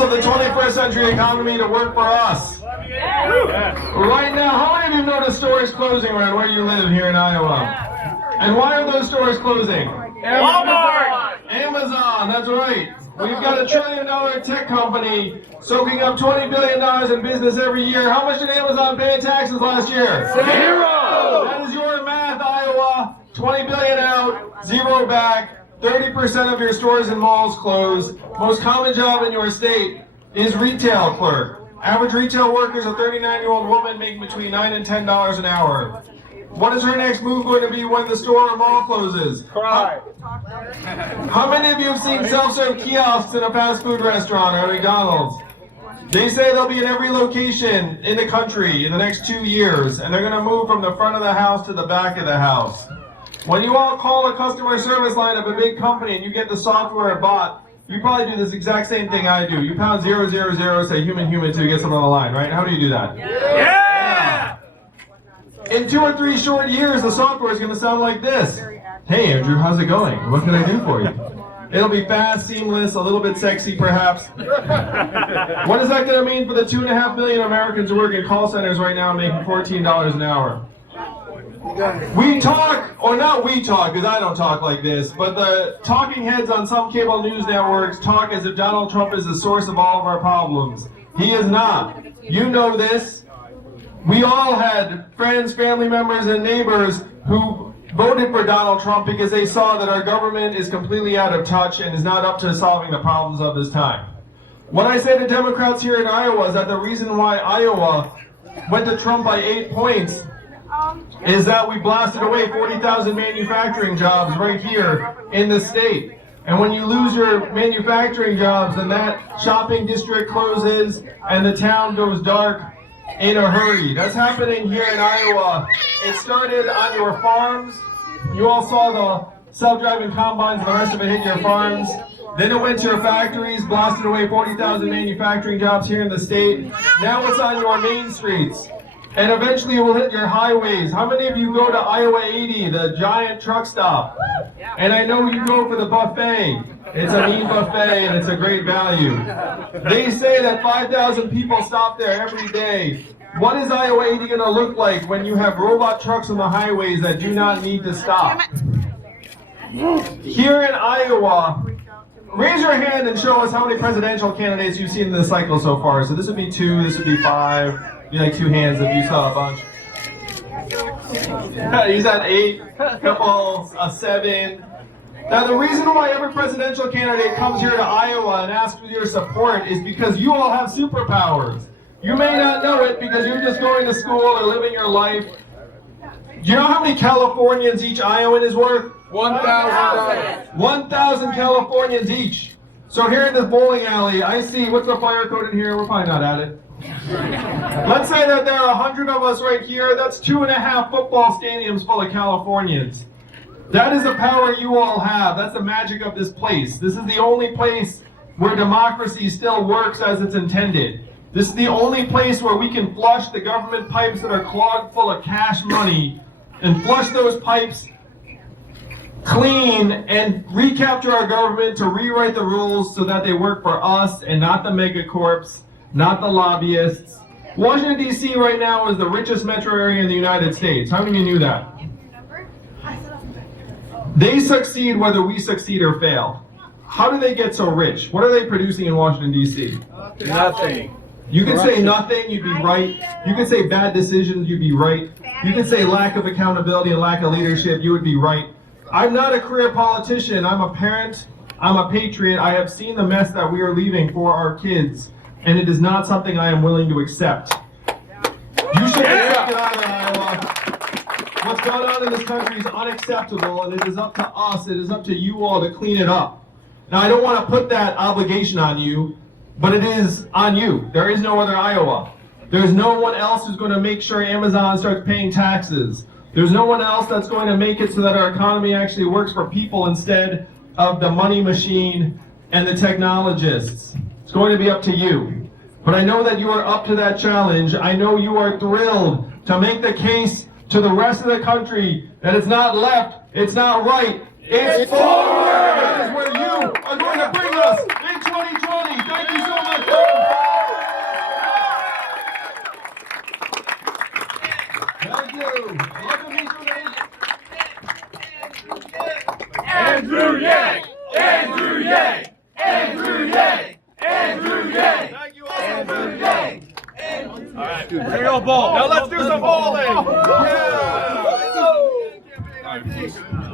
tools of the 21st century economy to work for us. Right now, how many of you noticed stores closing around where you live here in Iowa? And why are those stores closing? Walmart! Amazon, that's right. We've got a $1 trillion tech company soaking up $20 billion in business every year. How much did Amazon pay in taxes last year? 0! That is your math, Iowa. 20 billion out, 0 back. 30% of your stores and malls closed. Most common job in your state is retail clerk. Average retail worker is a 39-year-old woman making between $9 and $10 an hour. What is her next move going to be when the store or mall closes? Cry. How many of you have seen self-serve kiosks in a fast food restaurant or McDonald's? They say they'll be in every location in the country in the next 2 years, and they're going to move from the front of the house to the back of the house. When you all call a customer service line of a big company and you get the software bot, you probably do this exact same thing I do. You pound 000, say human until you get someone on the line, right? How do you do that? Yeah! In 2 or 3 short years, the software is going to sound like this. Hey Andrew, how's it going? What can I do for you? It'll be fast, seamless, a little bit sexy perhaps. What is that going to mean for the 2.5 million Americans who work in call centers right now making $14 an hour? We talk, or not we talk, because I don't talk like this, but the talking heads on some cable news networks talk as if Donald Trump is the source of all of our problems. He is not. You know this. We all had friends, family members, and neighbors who voted for Donald Trump because they saw that our government is completely out of touch and is not up to solving the problems of this time. What I say to Democrats here in Iowa is that the reason why Iowa went to Trump by 8 points is that we blasted away 40,000 manufacturing jobs right here in the state. And when you lose your manufacturing jobs, then that shopping district closes and the town goes dark in a hurry. That's happening here in Iowa. It started on your farms. You all saw the self-driving combines and the rest of it hit your farms. Then it went to your factories, blasted away 40,000 manufacturing jobs here in the state. Now it's on your main streets. And eventually it will hit your highways. How many of you go to Iowa 80, the giant truck stop? And I know you go for the buffet. It's a mean buffet and it's a great value. They say that 5,000 people stop there every day. What is Iowa 80 going to look like when you have robot trucks on the highways that do not need to stop? Here in Iowa, raise your hand and show us how many presidential candidates you've seen in this cycle so far. So this would be 2, this would be 5. You like 2 hands if you saw a bunch. He's at 8, couple, 7. Now the reason why every presidential candidate comes here to Iowa and asks for your support is because you all have superpowers. You may not know it because you're just going to school or living your life. Do you know how many Californians each Iowan is worth? $1,000. 1,000 Californians each. So here in this bowling alley, I see, what's the fire code in here? We're probably not at it. Let's say that there are 100 of us right here. That's 2.5 football stadiums full of Californians. That is the power you all have. That's the magic of this place. This is the only place where democracy still works as it's intended. This is the only place where we can flush the government pipes that are clogged full of cash money and flush those pipes clean and recapture our government to rewrite the rules so that they work for us and not the megacorps, not the lobbyists. Washington, D.C. right now is the richest metro area in the United States. How many of you knew that? They succeed whether we succeed or fail. How do they get so rich? What are they producing in Washington, D.C.? Nothing. You can say nothing, you'd be right. You can say bad decisions, you'd be right. You can say lack of accountability and lack of leadership, you would be right. I'm not a career politician. I'm a parent. I'm a patriot. I have seen the mess that we are leaving for our kids, and it is not something I am willing to accept. You should accept it either, Iowa. What's going on in this country is unacceptable, and it is up to us, it is up to you all to clean it up. Now, I don't want to put that obligation on you, but it is on you. There is no other Iowa. There's no one else who's going to make sure Amazon starts paying taxes. There's no one else that's going to make it so that our economy actually works for people instead of the money machine and the technologists. It's going to be up to you. But I know that you are up to that challenge. I know you are thrilled to make the case to the rest of the country that it's not left, it's not right, it's forward! That is where you are going to bring us in 2020. Thank you so much. Yang! Andrew Yang! Andrew Yang! Thank you all so much. All right, dude, bring on ball. Now let's do some bowling. Yeah.